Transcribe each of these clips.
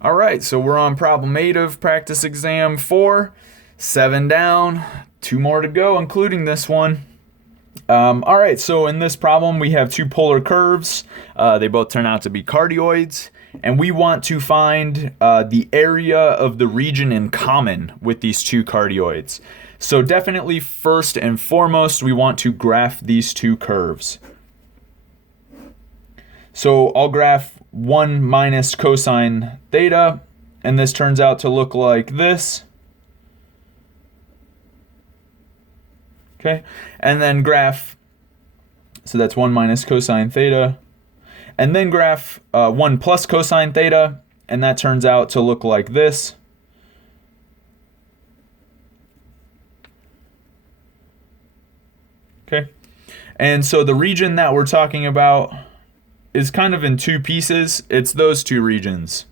All right, so we're on problem 8 of practice exam 4. 7 down, 2 more to go, including this one. All right, so in this problem, we have two polar curves. They both turn out to be cardioids, and we want to find the area of the region in common with these two cardioids. So definitely, first and foremost, we want to graph these two curves. So I'll graph 1 minus cosine theta, and this turns out to look like this. Okay, and then graph, so that's 1 minus cosine theta, and then graph 1 plus cosine theta, and that turns out to look like this. Okay, and so the region that we're talking about is kind of in two pieces. It's those two regions.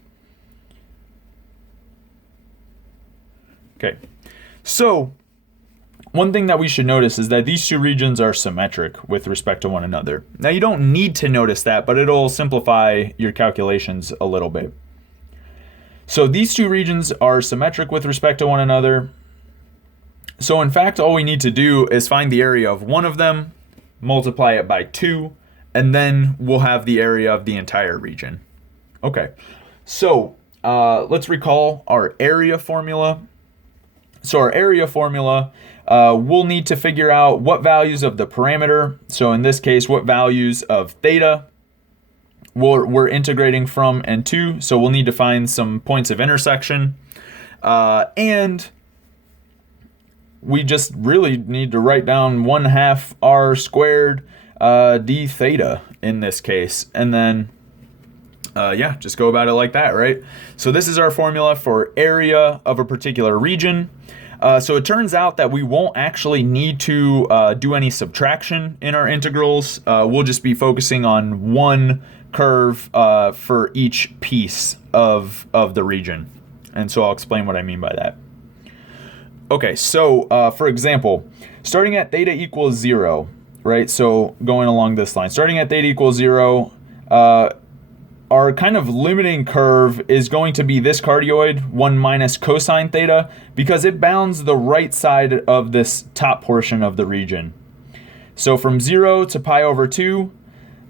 Okay, so one thing that we should notice is that these two regions are symmetric with respect to one another. Now, you don't need to notice that, but it'll simplify your calculations a little bit. So these two regions are symmetric with respect to one another. So in fact, all we need to do is find the area of one of them, multiply it by 2, and then we'll have the area of the entire region. Okay, so let's recall our area formula. So our area formula, we'll need to figure out what values of the parameter, so in this case, what values of theta we're integrating from and to, so we'll need to find some points of intersection. And we just really need to write down 1/2 r squared d theta in this case, and then just go about it like that, right? So this is our formula for area of a particular region. So it turns out that we won't actually need to do any subtraction in our integrals. We'll just be focusing on one curve for each piece of the region. And so I'll explain what I mean by that. Okay, so for example, starting at theta equals 0, right? So going along this line, starting at theta equals 0, our kind of limiting curve is going to be this cardioid, 1 minus cosine theta, because it bounds the right side of this top portion of the region. So from 0 to pi over 2,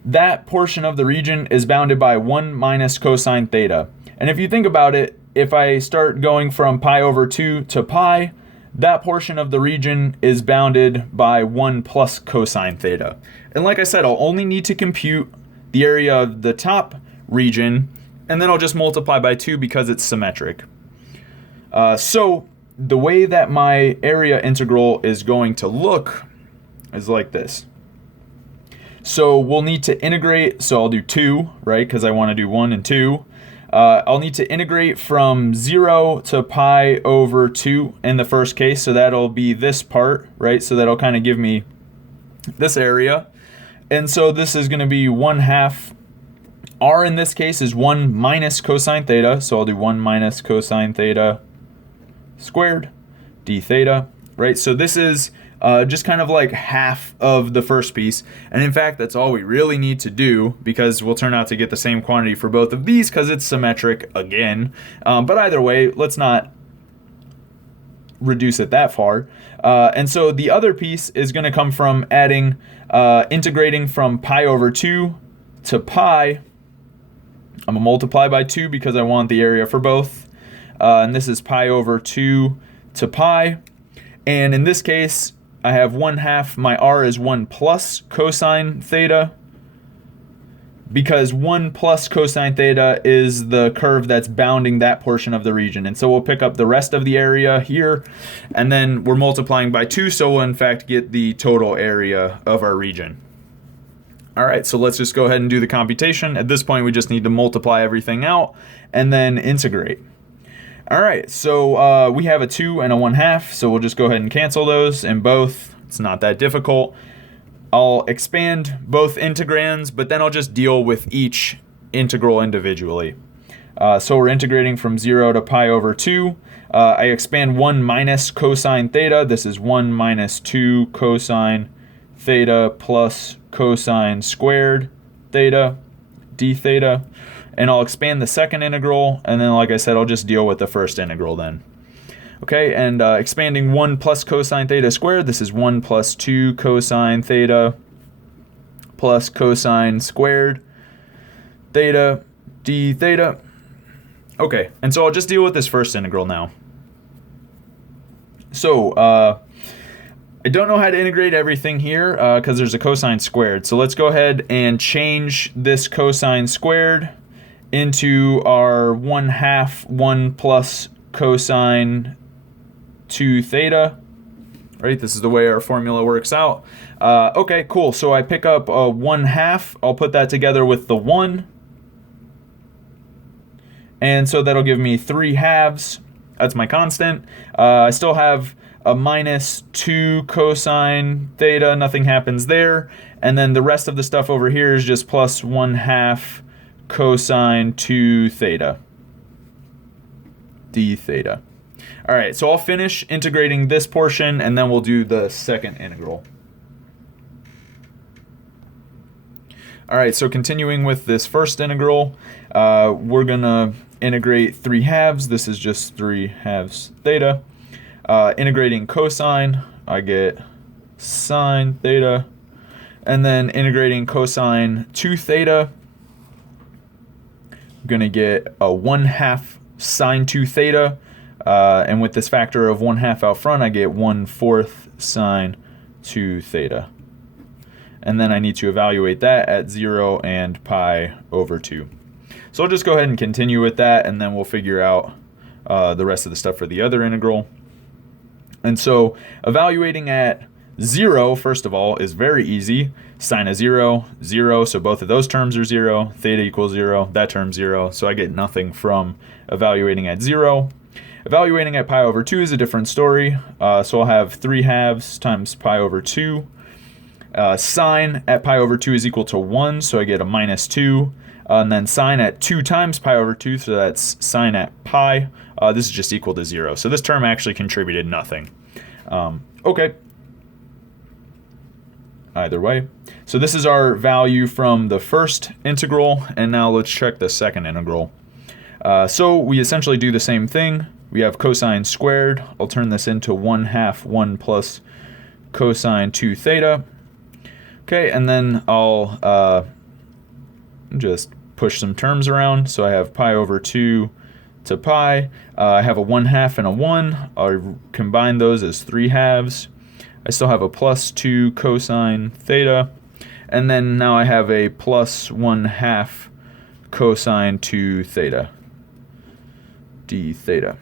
that portion of the region is bounded by 1 minus cosine theta. And if you think about it, if I start going from pi over 2 to pi, that portion of the region is bounded by 1 plus cosine theta. And like I said, I'll only need to compute the area of the top region, and then I'll just multiply by 2 because it's symmetric. So the way that my area integral is going to look is like this. So we'll need to integrate, so I'll do 2, right, because I want to do 1 and 2. I'll need to integrate from 0 to pi over 2 in the first case, so that'll be this part, right? So that'll kind of give me this area. And so this is going to be 1/2. R in this case is 1 minus cosine theta, so I'll do 1 minus cosine theta squared d theta, right? So this is just kind of like half of the first piece, and in fact that's all we really need to do, because we'll turn out to get the same quantity for both of these because it's symmetric again. But either way, let's not reduce it that far. And so the other piece is going to come from adding, integrating from pi over 2 to pi. I'm going to multiply by 2 because I want the area for both. And this is pi over 2 to pi. And in this case, I have 1/2. My r is 1 plus cosine theta, because 1 plus cosine theta is the curve that's bounding that portion of the region. And so we'll pick up the rest of the area here, and then we're multiplying by 2, so we'll in fact get the total area of our region. All right, so let's just go ahead and do the computation. At this point, we just need to multiply everything out and then integrate. All right, so we have a 2 and a 1/2, so we'll just go ahead and cancel those in both. It's not that difficult. I'll expand both integrands, but then I'll just deal with each integral individually. So we're integrating from 0 to pi over 2. I expand 1 minus cosine theta. This is 1 minus 2 cosine theta plus cosine squared theta d theta. and I'll expand the second integral, and then like I said, I'll just deal with the first integral then. Okay, and expanding 1 plus cosine theta squared, this is 1 plus 2 cosine theta plus cosine squared theta d theta. Okay, and so I'll just deal with this first integral now. So, I don't know how to integrate everything here because there's a cosine squared. So let's go ahead and change this cosine squared into our 1/2 1 plus cosine 2 theta. Right, this is the way our formula works out. Okay, cool. So I pick up a 1/2. I'll put that together with the 1. And so that'll give me 3/2. That's my constant. I still have a minus 2 cosine theta. Nothing happens there. And then the rest of the stuff over here is just plus 1/2 cosine 2 theta. D theta. All right, so I'll finish integrating this portion, and then we'll do the second integral. All right, so continuing with this first integral, we're going to integrate 3/2. This is just 3/2 theta. Integrating cosine, I get sine theta. And then integrating cosine 2 theta, I'm going to get a 1/2 sine 2 theta. And with this factor of 1/2 out front, I get 1/4 sine 2 theta. And then I need to evaluate that at 0 and pi over 2. So I'll just go ahead and continue with that, and then we'll figure out the rest of the stuff for the other integral. And so evaluating at 0, first of all, is very easy. Sine of 0, 0, so both of those terms are 0. Theta equals 0, that term's 0, so I get nothing from evaluating at 0. Evaluating at pi over 2 is a different story. So I'll have 3/2 times pi over 2. Sine at pi over 2 is equal to 1, so I get a minus 2. And then sine at 2 times pi over 2, so that's sine at pi. This is just equal to 0. So this term actually contributed nothing. Okay. Either way. So this is our value from the first integral, and now let's check the second integral. So we essentially do the same thing. We have cosine squared. I'll turn this into 1/2 1 plus cosine 2 theta. Okay, and then I'll just push some terms around. So I have pi over 2 to pi. I have a 1/2 and a 1. I'll combine those as 3/2. I still have a plus 2 cosine theta. And then now I have a plus 1/2 cosine 2 theta. D theta.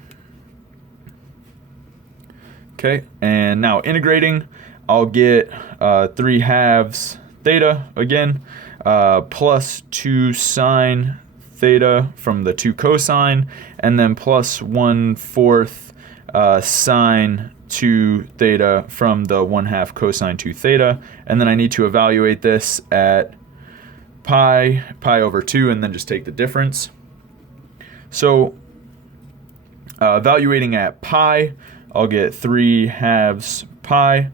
Okay, and now integrating, I'll get 3/2 theta again, plus 2 sine theta from the 2 cosine, and then plus 1/4 sine 2 theta from the 1/2 cosine 2 theta. And then I need to evaluate this at pi over 2, and then just take the difference. So evaluating at pi, I'll get 3/2 pi.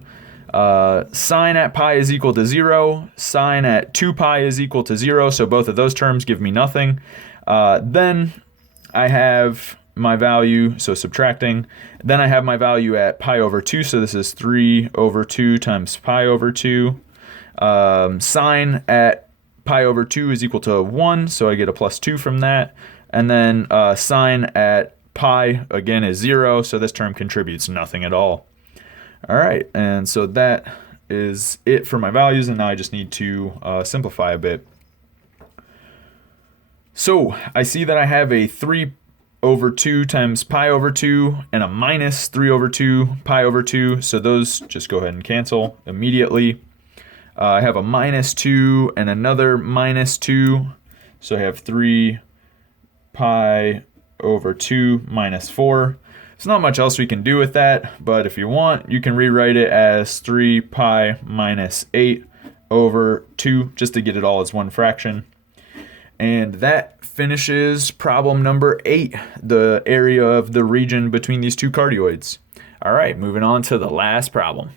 Sine at pi is equal to 0. Sine at 2 pi is equal to 0, so both of those terms give me nothing. Then I have my value, so subtracting. Then I have my value at pi over 2, so this is 3 over 2 times pi over 2. Sine at pi over 2 is equal to 1, so I get a plus 2 from that. And then sine at pi, again, is 0, so this term contributes nothing at all. All right, and so that is it for my values, and now I just need to simplify a bit. So I see that I have a 3 over 2 times pi over 2 and a minus 3 over 2 pi over 2, so those just go ahead and cancel immediately. I have a minus 2 and another minus 2, so I have 3 pi over 2 minus 4. There's not much else we can do with that, but if you want, you can rewrite it as 3 pi minus 8 over 2, just to get it all as one fraction. And that finishes problem number 8, the area of the region between these two cardioids. All right, moving on to the last problem.